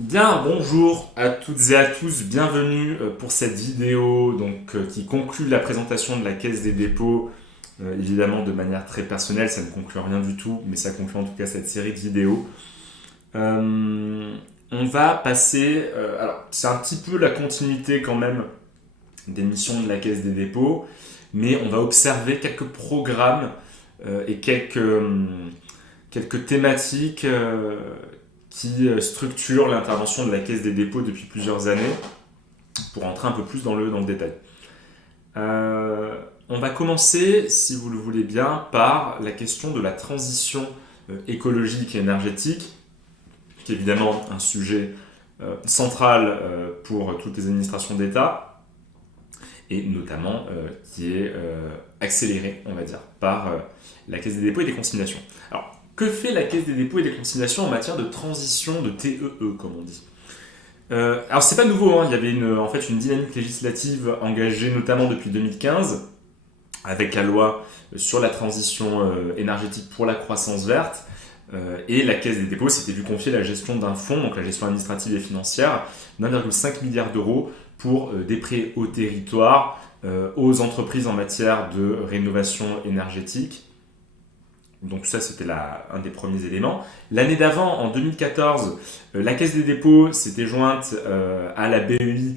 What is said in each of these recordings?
Bien, bonjour à toutes et à tous, bienvenue pour cette vidéo qui conclut la présentation de la Caisse des dépôts, évidemment de manière très personnelle, ça ne conclut rien du tout, mais ça conclut en tout cas cette série de vidéos. On va passer, alors c'est un petit peu la continuité quand même des missions de la Caisse des dépôts, mais on va observer quelques programmes et quelques thématiques qui structurent l'intervention de la Caisse des dépôts depuis plusieurs années, pour entrer un peu plus dans le détail. On va commencer, si vous le voulez bien, par la question de la transition écologique et énergétique, qui est évidemment un sujet central pour toutes les administrations d'État, et notamment qui est accéléré, on va dire, par la Caisse des dépôts et des consignations. Alors, que fait la Caisse des dépôts et des consignations en matière de transition de TEE, comme on dit? Alors, c'est pas nouveau, hein. Il y avait en fait une dynamique législative engagée notamment depuis 2015, avec la loi sur la transition énergétique pour la croissance verte, et la Caisse des dépôts s'était vu confier la gestion d'un fonds, donc la gestion administrative et financière, d'1,5 milliard d'euros pour des prêts au territoire, aux entreprises en matière de rénovation énergétique. Donc ça, c'était un des premiers éléments. L'année d'avant, en 2014, la Caisse des dépôts s'était jointe à la BEI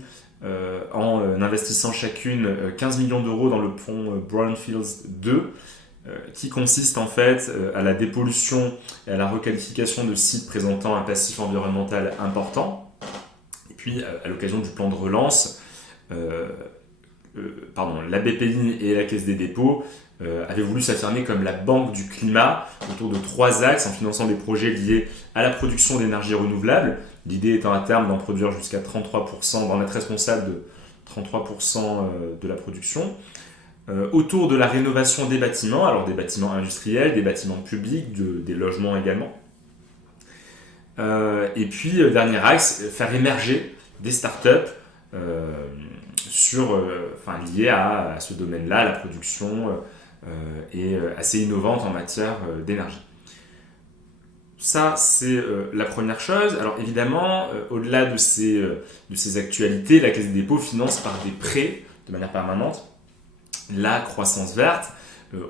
en investissant chacune 15 millions d'euros dans le pont Brownfields 2, qui consiste en fait à la dépollution et à la requalification de sites présentant un passif environnemental important. Et puis, à l'occasion du plan de relance, la BPI et la Caisse des dépôts avaient voulu s'affirmer comme la banque du climat autour de 3 axes en finançant des projets liés à la production d'énergie renouvelable, l'idée étant à terme d'en produire jusqu'à 33%, d'en être responsable de 33% de la production, autour de la rénovation des bâtiments, alors des bâtiments industriels, des bâtiments publics, des logements également, et puis dernier axe, faire émerger des startups liées à ce domaine-là, la production est assez innovante en matière d'énergie. Ça, c'est la première chose. Alors évidemment, au-delà de ces actualités, la Caisse des dépôts finance par des prêts de manière permanente la croissance verte.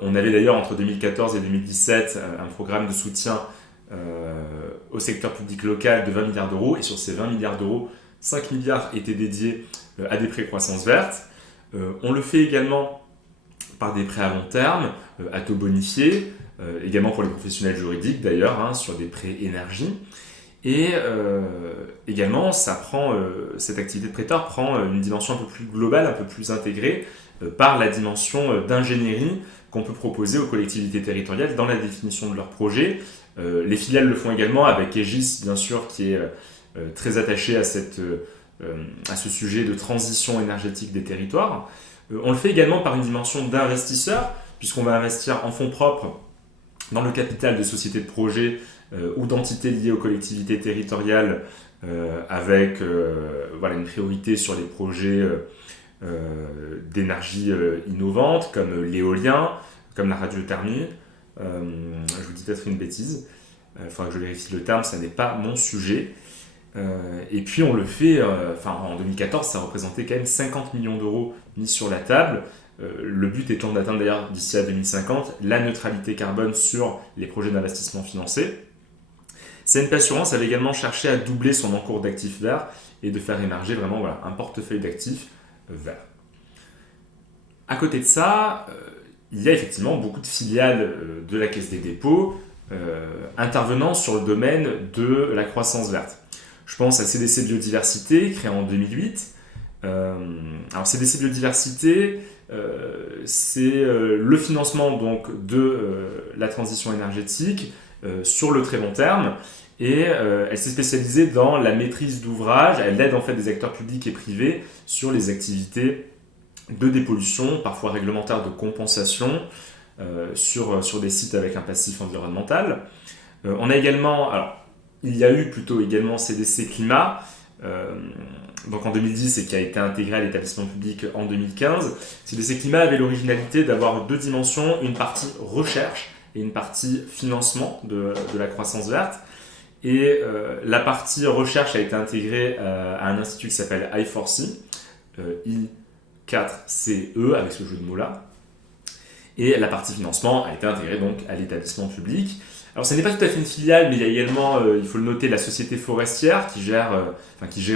On avait d'ailleurs entre 2014 et 2017 un programme de soutien au secteur public local de 20 milliards d'euros, et sur ces 20 milliards d'euros, 5 milliards étaient dédiés à des prêts croissance verte. On le fait également par des prêts à long terme, à taux bonifiés, également pour les professionnels juridiques d'ailleurs, sur des prêts énergie. Et également, cette activité de prêteur prend une dimension un peu plus globale, un peu plus intégrée, par la dimension d'ingénierie qu'on peut proposer aux collectivités territoriales dans la définition de leurs projets. Les filiales le font également avec Aegis, bien sûr, qui est très attaché à ce sujet de transition énergétique des territoires. On le fait également par une dimension d'investisseur, puisqu'on va investir en fonds propres dans le capital de sociétés de projets ou d'entités liées aux collectivités territoriales, avec une priorité sur les projets d'énergie innovante, comme l'éolien, comme la radiothermie. Je vous dis peut-être une bêtise, il faudra que je vérifie le terme, ça n'est pas mon sujet. Et puis on le fait, en 2014, ça représentait quand même 50 millions d'euros mis sur la table. Le but étant d'atteindre d'ailleurs d'ici à 2050 la neutralité carbone sur les projets d'investissement financés. CNP Assurance avait également cherché à doubler son encours d'actifs verts et de faire émerger vraiment un portefeuille d'actifs verts. À côté de ça, il y a effectivement beaucoup de filiales de la Caisse des dépôts intervenant sur le domaine de la croissance verte. Je pense à CDC Biodiversité, créé en 2008. Alors CDC Biodiversité, c'est le financement donc de la transition énergétique sur le très long terme, et elle s'est spécialisée dans la maîtrise d'ouvrage. Elle aide en fait des acteurs publics et privés sur les activités de dépollution, parfois réglementaires, de compensation sur des sites avec un passif environnemental. On a également, il y a eu plutôt également CDC Climat, donc en 2010, et qui a été intégré à l'établissement public en 2015. CDC Climat avait l'originalité d'avoir 2 dimensions, une partie recherche et une partie financement de la croissance verte. Et la partie recherche a été intégrée à un institut qui s'appelle I4C, I4CE, avec ce jeu de mots-là. Et la partie financement a été intégrée donc à l'établissement public. Alors, ce n'est pas tout à fait une filiale, mais il y a également, il faut le noter, la société forestière qui gérait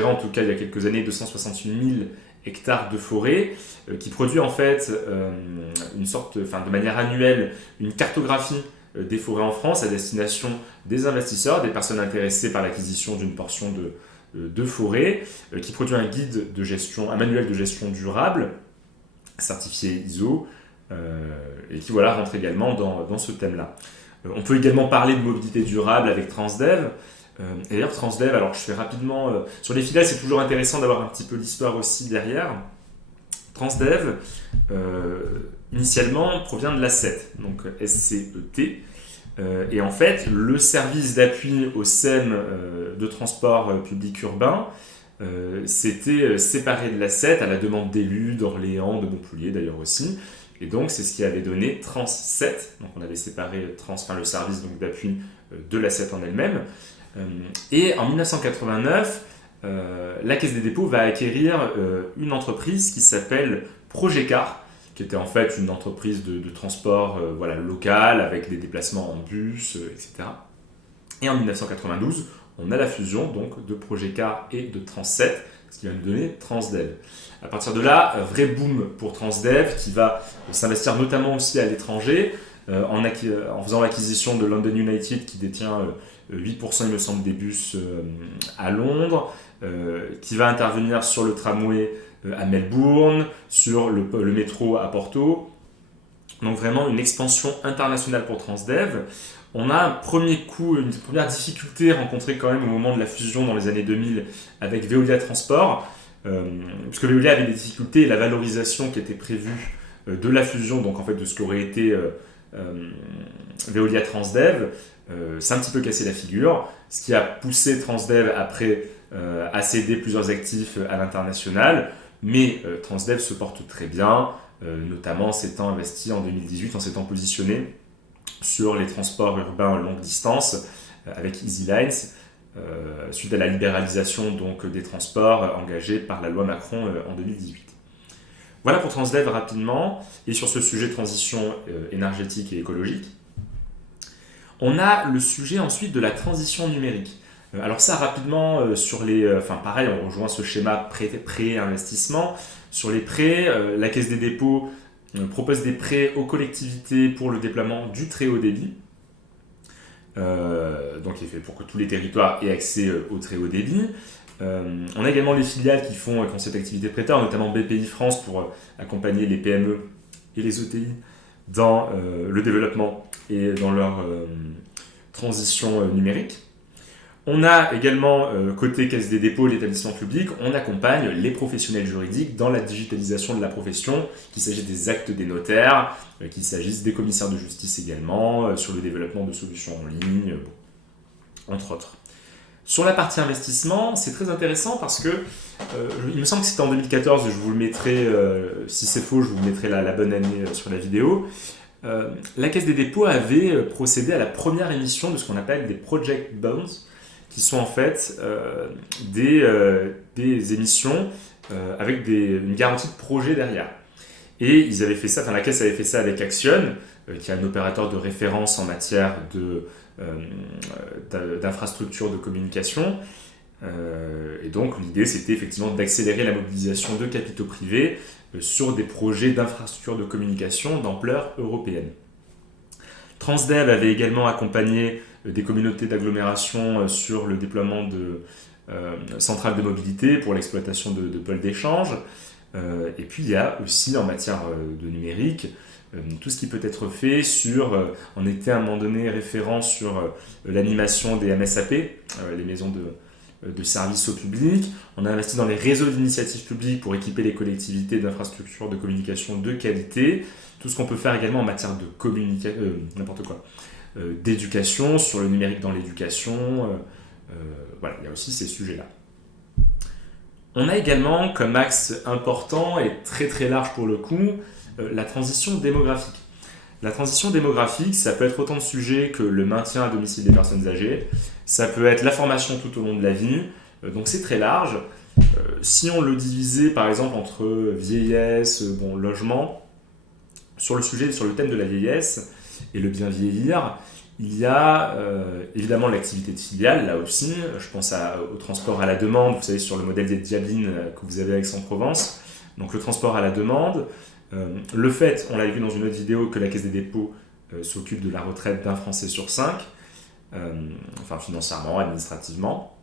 en tout cas il y a quelques années 268 000 hectares de forêt, qui produit en fait de manière annuelle une cartographie des forêts en France à destination des investisseurs, des personnes intéressées par l'acquisition d'une portion de forêt, qui produit un guide de gestion, un manuel de gestion durable, certifié ISO, et qui rentre également dans ce thème-là. On peut également parler de mobilité durable avec Transdev. Et d'ailleurs, Transdev, alors je fais rapidement... sur les filiales, c'est toujours intéressant d'avoir un petit peu l'histoire aussi derrière. Transdev, initialement, provient de l'ACET, donc SCET. Et en fait, le service d'appui au SEM de transport public urbain s'était séparé de l'ACET à la demande d'élus d'Orléans, de Montpellier d'ailleurs aussi. Et donc, c'est ce qui avait donné Trans7. Donc, on avait séparé le service d'appui de l'ACET en elle-même. Et en 1989, la Caisse des dépôts va acquérir une entreprise qui s'appelle Progecar, qui était en fait une entreprise de transport local avec des déplacements en bus, etc. Et en 1992, on a la fusion donc de Progecar et de Trans7, ce qui va nous donner Transdev. À partir de là, vrai boom pour Transdev qui va s'investir notamment aussi à l'étranger en faisant l'acquisition de London United qui détient 8% il me semble des bus à Londres, qui va intervenir sur le tramway à Melbourne, sur le métro à Porto. Donc vraiment une expansion internationale pour Transdev. On a une première difficulté rencontrée quand même au moment de la fusion dans les années 2000 avec Veolia Transport, puisque Veolia avait des difficultés et la valorisation qui était prévue de la fusion, donc en fait de ce qu'aurait été Veolia Transdev, s'est un petit peu cassé la figure, ce qui a poussé Transdev après à céder plusieurs actifs à l'international, mais Transdev se porte très bien, notamment s'étant investi en 2018, en s'étant positionné sur les transports urbains longue distance avec EasyLines, suite à la libéralisation donc, des transports engagée par la loi Macron en 2018. Voilà pour Transdev rapidement, et sur ce sujet de transition énergétique et écologique. On a le sujet ensuite de la transition numérique. Alors ça rapidement, pareil, on rejoint ce schéma pré-investissement. Sur les prêts, la Caisse des dépôts propose des prêts aux collectivités pour le déploiement du très haut débit. Donc il est fait pour que tous les territoires aient accès au très haut débit. On a également les filiales qui ont cette activité de prêteur, notamment BPI France pour accompagner les PME et les ETI dans le développement et dans leur transition numérique. On a également, côté Caisse des dépôts, l'établissement public, on accompagne les professionnels juridiques dans la digitalisation de la profession, qu'il s'agisse des actes des notaires, qu'il s'agisse des commissaires de justice également, sur le développement de solutions en ligne, entre autres. Sur la partie investissement, c'est très intéressant parce que, il me semble que c'était en 2014, je vous le mettrai, si c'est faux, je vous mettrai la bonne année sur la vidéo. La Caisse des dépôts avait procédé à la première émission de ce qu'on appelle des project bonds, qui sont en fait des émissions avec une garantie de projet derrière. Et ils avaient fait ça, la Caisse avait fait ça avec Action, qui est un opérateur de référence en matière d'infrastructures de communication. Et donc l'idée c'était effectivement d'accélérer la mobilisation de capitaux privés sur des projets d'infrastructures de communication d'ampleur européenne. Transdev avait également accompagné des communautés d'agglomération sur le déploiement de centrales de mobilité pour l'exploitation de pôles d'échange. Et puis il y a aussi en matière de numérique tout ce qui peut être fait on était à un moment donné référent sur l'animation des MSAP, les maisons de services au public. On a investi dans les réseaux d'initiatives publiques pour équiper les collectivités d'infrastructures de communication de qualité. Tout ce qu'on peut faire également en matière de d'éducation, sur le numérique dans l'éducation. Il y a aussi ces sujets-là. On a également comme axe important et très très large pour le coup, la transition démographique. La transition démographique, ça peut être autant de sujets que le maintien à domicile des personnes âgées, ça peut être la formation tout au long de la vie, donc c'est très large. Si on le divisait par exemple entre vieillesse, logement, sur le thème de la vieillesse et le bien vieillir, il y a évidemment l'activité de filiale, là aussi. Je pense au transport à la demande, vous savez, sur le modèle des Diablines que vous avez avec Aix-en-Provence. Donc le transport à la demande. Le fait, on l'a vu dans une autre vidéo, que la Caisse des dépôts s'occupe de la retraite d'un Français sur 5, financièrement, administrativement.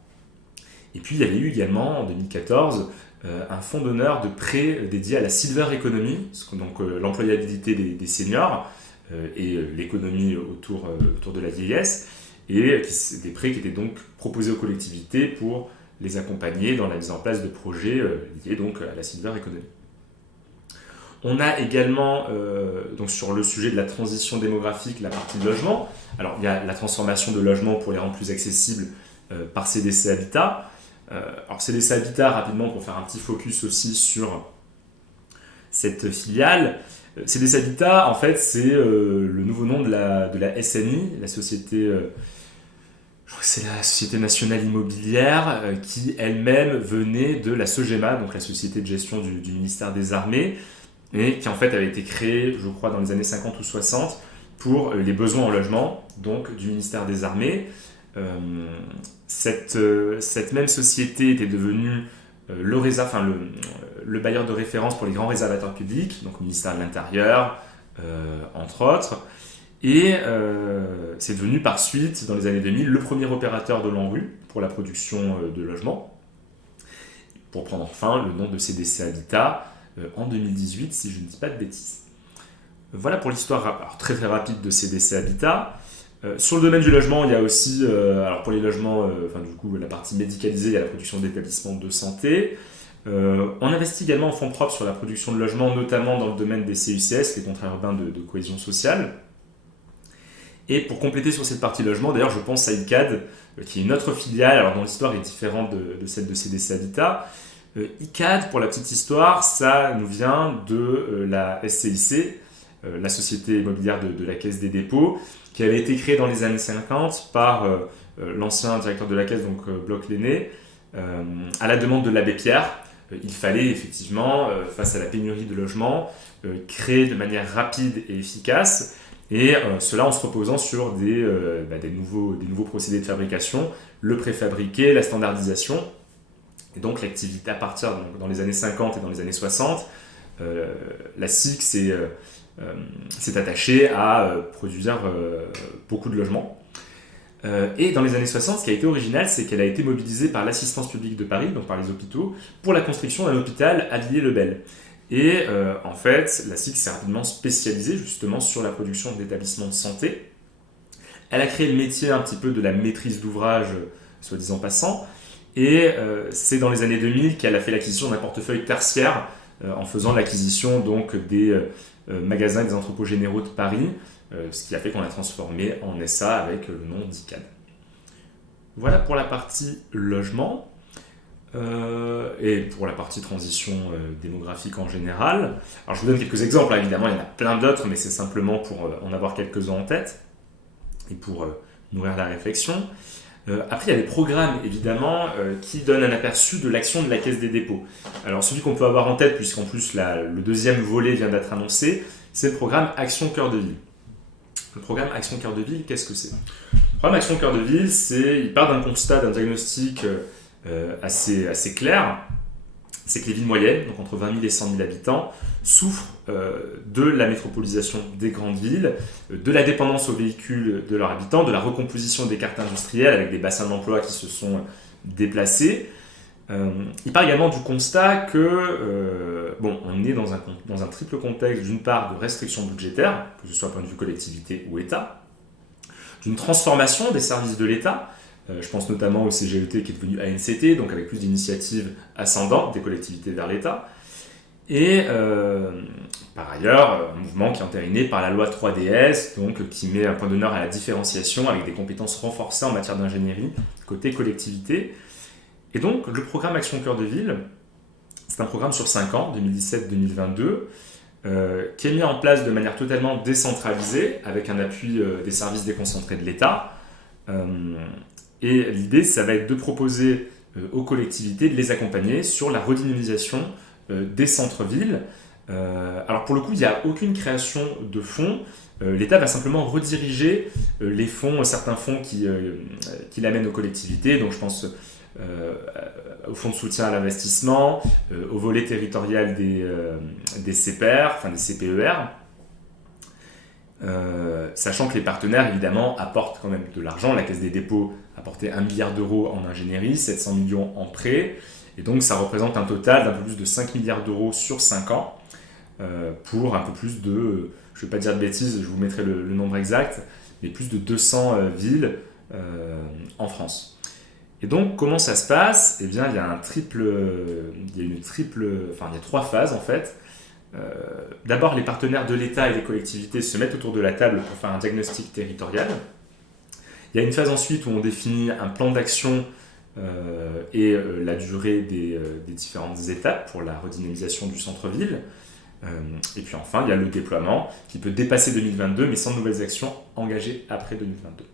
Et puis il y avait eu également en 2014 un fonds d'honneur de prêt dédié à la silver economy, donc l'employabilité des seniors et l'économie autour de la vieillesse, et des prêts qui étaient donc proposés aux collectivités pour les accompagner dans la mise en place de projets liés donc à la silver economy. On a également, donc sur le sujet de la transition démographique, la partie de logement. Alors, il y a la transformation de logements pour les rendre plus accessibles par CDC Habitat. Alors, CDC Habitat, rapidement, pour faire un petit focus aussi sur cette filiale. CDC Habitat, en fait, c'est le nouveau nom de la SNI, la société... je crois que c'est la Société Nationale Immobilière qui elle-même venait de la SOGEMA, donc la société de gestion du ministère des Armées, et qui en fait avait été créée, je crois, dans les années 50 ou 60 pour les besoins en logement, donc du ministère des Armées. Cette même société était devenue le bailleur de référence pour les grands réservateurs publics, donc le ministère de l'Intérieur, entre autres. Et c'est devenu par suite, dans les années 2000, le premier opérateur de l'ANRU pour la production de logements, pour prendre enfin le nom de CDC Habitat en 2018, si je ne dis pas de bêtises. Voilà pour l'histoire très très rapide de CDC Habitat. Sur le domaine du logement, il y a aussi, pour les logements, la partie médicalisée, il y a la production d'établissements de santé. On investit également en fonds propres sur la production de logements, notamment dans le domaine des CUCS, les contrats urbains de cohésion sociale. Et pour compléter sur cette partie logement, d'ailleurs, je pense à ICAD, qui est une autre filiale, alors dont l'histoire est différente de celle de CDC Habitat. ICAD, pour la petite histoire, ça nous vient de la SCIC, la société immobilière de la Caisse des dépôts, qui avait été créée dans les années 50 par l'ancien directeur de la Caisse, donc Bloch Lenné, à la demande de l'abbé Pierre. Il fallait effectivement, face à la pénurie de logements, créer de manière rapide et efficace, et cela en se reposant sur des nouveaux procédés de fabrication, le préfabriqué, la standardisation. Et donc l'activité à partir, dans les années 50 et dans les années 60, la SIC s'est attachée à produire beaucoup de logements. Et dans les années 60, ce qui a été original, c'est qu'elle a été mobilisée par l'Assistance publique de Paris, donc par les hôpitaux, pour la construction d'un hôpital à Villiers-le-Bel. Et en fait, la SIC s'est rapidement spécialisée justement sur la production d'établissements de santé. Elle a créé le métier un petit peu de la maîtrise d'ouvrage, soi-disant passant, et c'est dans les années 2000 qu'elle a fait l'acquisition d'un portefeuille tertiaire en faisant l'acquisition donc des magasins et des entrepôts généraux de Paris, ce qui a fait qu'on l'a transformé en SA avec le nom d'ICAD. Voilà pour la partie logement. Et pour la partie transition démographique en général. Alors je vous donne quelques exemples, hein, évidemment il y en a plein d'autres, mais c'est simplement pour en avoir quelques-uns en tête et pour nourrir la réflexion. Après il y a des programmes évidemment qui donnent un aperçu de l'action de la Caisse des dépôts. Alors celui qu'on peut avoir en tête, puisqu'en plus le deuxième volet vient d'être annoncé, c'est le programme Action Cœur de Ville. Le programme Action Cœur de Ville, qu'est-ce que c'est ? Le programme Action Cœur de Ville, il part d'un constat, d'un diagnostic assez clair, c'est que les villes moyennes, donc entre 20 000 et 100 000 habitants, souffrent de la métropolisation des grandes villes, de la dépendance aux véhicules de leurs habitants, de la recomposition des cartes industrielles avec des bassins d'emploi qui se sont déplacés. Il part également du constat que on est dans un triple contexte, d'une part de restrictions budgétaires, que ce soit point de vue collectivité ou État, d'une transformation des services de l'État. Je pense notamment au CGET qui est devenu ANCT, donc avec plus d'initiatives ascendantes des collectivités vers l'État. Et par ailleurs, un mouvement qui est entériné par la loi 3DS, donc qui met un point d'honneur à la différenciation avec des compétences renforcées en matière d'ingénierie côté collectivité. Et donc, le programme Action Cœur de Ville, c'est un programme sur 5 ans, 2017-2022, qui est mis en place de manière totalement décentralisée, avec un appui des services déconcentrés de l'État. Et l'idée, ça va être de proposer aux collectivités de les accompagner sur la redynamisation des centres-villes. Alors pour le coup, il n'y a aucune création de fonds. L'État va simplement rediriger les fonds, certains fonds qu'il amène aux collectivités. Donc je pense au fonds de soutien à l'investissement, au volet territorial des CPR, enfin des CPER, sachant que les partenaires évidemment apportent quand même de l'argent. La Caisse des dépôts a apporté 1 milliard d'euros en ingénierie, 700 millions en prêts, et donc ça représente un total d'un peu plus de 5 milliards d'euros sur 5 ans pour un peu plus de, je ne vais pas dire de bêtises, je vous mettrai le nombre exact, mais plus de 200 villes en France. Et donc, comment ça se passe? Eh bien, il y a trois phases en fait. D'abord, les partenaires de l'État et les collectivités se mettent autour de la table pour faire un diagnostic territorial. Il y a une phase ensuite où on définit un plan d'action et la durée des différentes étapes pour la redynamisation du centre-ville. Et puis enfin, il y a le déploiement qui peut dépasser 2022, mais sans nouvelles actions engagées après 2022.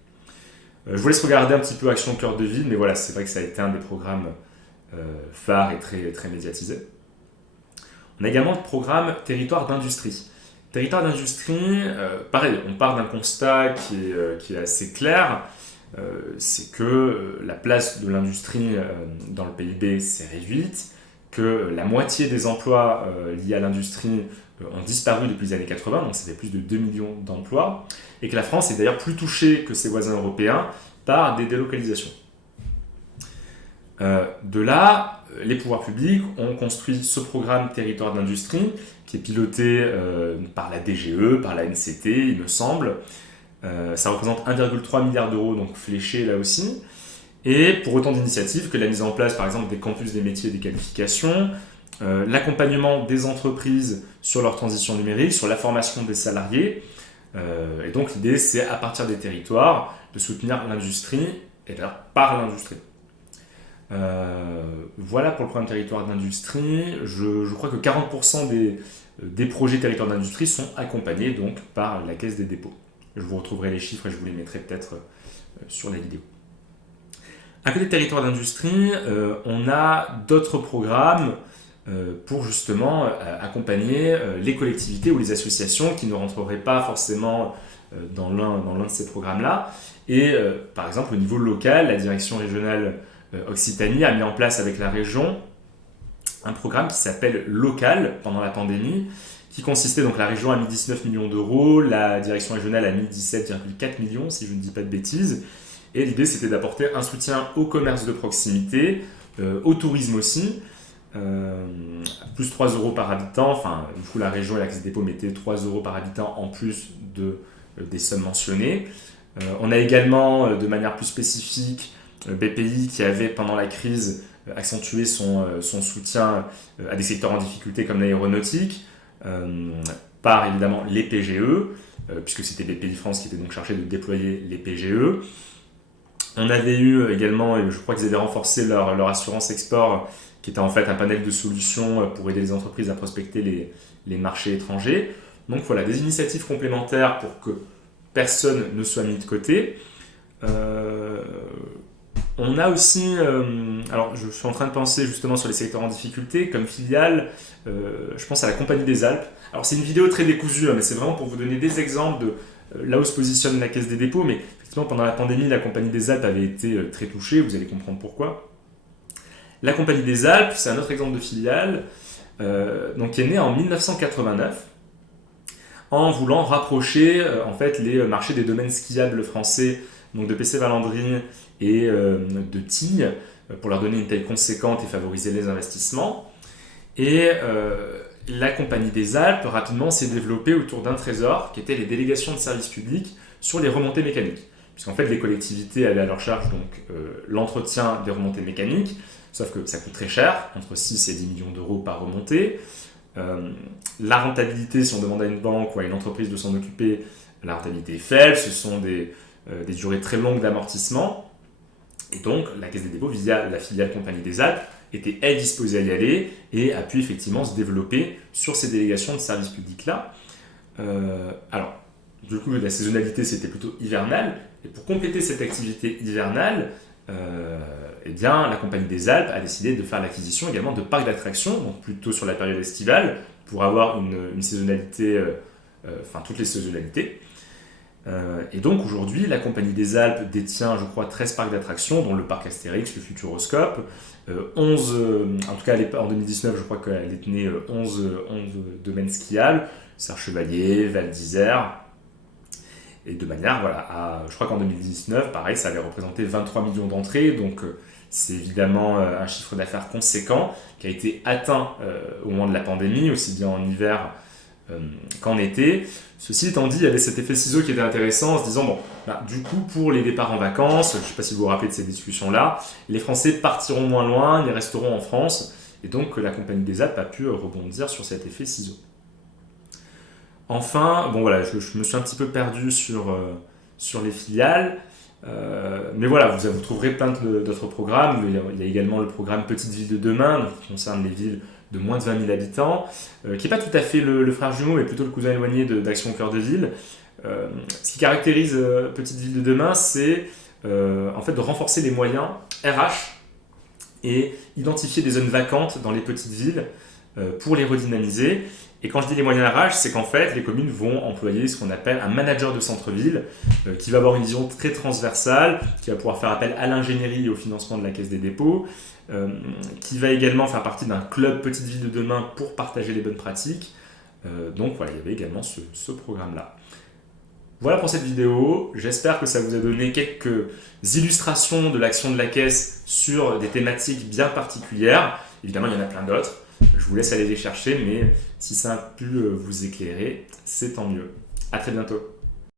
Je vous laisse regarder un petit peu Action Cœur de Ville, mais voilà, c'est vrai que ça a été un des programmes phares et très, très médiatisé. On a également le programme Territoire d'industrie. Territoire d'industrie, pareil, on part d'un constat qui est assez clair, c'est que la place de l'industrie dans le PIB s'est réduite, que la moitié des emplois liés à l'industrie ont disparu depuis les années 80, donc ça fait plus de 2 millions d'emplois, et que la France est d'ailleurs plus touchée que ses voisins européens par des délocalisations. De là, les pouvoirs publics ont construit ce programme Territoire d'industrie, qui est piloté par la DGE, par la NCT, il me semble. Ça représente 1,3 milliard d'euros, donc fléchés là aussi. Et pour autant d'initiatives que la mise en place, par exemple, des campus des métiers et des qualifications, l'accompagnement des entreprises sur leur transition numérique, sur la formation des salariés. Et donc l'idée, c'est à partir des territoires de soutenir l'industrie, et d'ailleurs par l'industrie. Voilà pour le programme Territoire d'industrie. Je crois que 40% des projets Territoire d'industrie sont accompagnés donc par la Caisse des dépôts. Je vous retrouverai les chiffres et je vous les mettrai peut-être sur la vidéo. À côté de Territoire d'industrie, on a d'autres programmes pour justement accompagner les collectivités ou les associations qui ne rentreraient pas forcément dans l'un de ces programmes-là. Et par exemple, au niveau local, la direction régionale Occitanie a mis en place avec la région un programme qui s'appelle Local pendant la pandémie, qui consistait, donc la région a mis 19 millions d'euros, la direction régionale a mis 17,4 millions, si je ne dis pas de bêtises. Et l'idée, c'était d'apporter un soutien au commerce de proximité, au tourisme aussi, plus 3 euros par habitant. Enfin, du coup, la région et la Caisse des dépôts mettaient 3 euros par habitant en plus des sommes mentionnées. On a également, de manière plus spécifique, BPI qui avait, pendant la crise, accentué son soutien à des secteurs en difficulté comme l'aéronautique, par évidemment les PGE, puisque c'était BPI France qui était donc chargé de déployer les PGE. On avait eu également, je crois qu'ils avaient renforcé leur assurance export, qui était en fait un panel de solutions pour aider les entreprises à prospecter les marchés étrangers. Donc voilà, des initiatives complémentaires pour que personne ne soit mis de côté. On a aussi, alors je suis en train de penser justement sur les secteurs en difficulté, comme filiale, je pense à la Compagnie des Alpes. Alors c'est une vidéo très décousue, mais c'est vraiment pour vous donner des exemples de là où se positionne la Caisse des dépôts, mais effectivement pendant la pandémie, la Compagnie des Alpes avait été très touchée, vous allez comprendre pourquoi. La Compagnie des Alpes, c'est un autre exemple de filiale, donc qui est née en 1989, en voulant rapprocher en fait les marchés des domaines skiables français, donc de Pessé-Valandry et de Tille, pour leur donner une taille conséquente et favoriser les investissements. Et la Compagnie des Alpes, rapidement, s'est développée autour d'un trésor, qui était les délégations de services publics sur les remontées mécaniques. Puisqu'en fait, les collectivités avaient à leur charge donc, l'entretien des remontées mécaniques, sauf que ça coûte très cher, entre 6 et 10 millions d'euros par remontée. La rentabilité, si on demande à une banque ou à une entreprise de s'en occuper, la rentabilité est faible, ce sont des durées très longues d'amortissement. Et donc, la Caisse des dépôts, via la filiale Compagnie des Alpes, était elle disposée à y aller et a pu effectivement se développer sur ces délégations de service public-là. Alors, du coup, la saisonnalité, c'était plutôt hivernale. Et pour compléter cette activité hivernale, eh bien, la Compagnie des Alpes a décidé de faire l'acquisition également de parcs d'attractions, donc plutôt sur la période estivale, pour avoir une saisonnalité, enfin toutes les saisonnalités. Et donc aujourd'hui, la Compagnie des Alpes détient, je crois, 13 parcs d'attractions, dont le parc Astérix, le Futuroscope, 11, en tout cas en 2019, je crois qu'elle détenait 11 domaines skiables, Serre-Chevalier, Val d'Isère. Et de manière, voilà, je crois qu'en 2019, pareil, ça avait représenté 23 millions d'entrées, donc c'est évidemment un chiffre d'affaires conséquent qui a été atteint au moment de la pandémie, aussi bien en hiver qu'en été. Ceci étant dit, il y avait cet effet ciseau qui était intéressant en se disant, bon, du coup, pour les départs en vacances, je ne sais pas si vous vous rappelez de ces discussions-là, les Français partiront moins loin, ils resteront en France, et donc la Compagnie des Alpes a pu rebondir sur cet effet ciseau. Enfin, bon voilà, je me suis un petit peu perdu sur les filiales, mais voilà, vous trouverez plein d'autres programmes. Il y a également le programme Petite Ville de demain, donc, qui concerne les villes de moins de 20 000 habitants, qui n'est pas tout à fait le frère jumeau, mais plutôt le cousin éloigné d'Action Cœur de Ville. Ce qui caractérise Petite Ville de demain, c'est en fait de renforcer les moyens RH et identifier des zones vacantes dans les petites villes pour les redynamiser. Et quand je dis les moyens RH, c'est qu'en fait, les communes vont employer ce qu'on appelle un manager de centre-ville qui va avoir une vision très transversale, qui va pouvoir faire appel à l'ingénierie et au financement de la Caisse des dépôts, qui va également faire partie d'un club Petite Ville de demain pour partager les bonnes pratiques. Donc voilà, il y avait également ce programme-là. Voilà pour cette vidéo. J'espère que ça vous a donné quelques illustrations de l'action de la Caisse sur des thématiques bien particulières. Évidemment, il y en a plein d'autres. Je vous laisse aller les chercher, mais si ça a pu vous éclairer, c'est tant mieux. À très bientôt.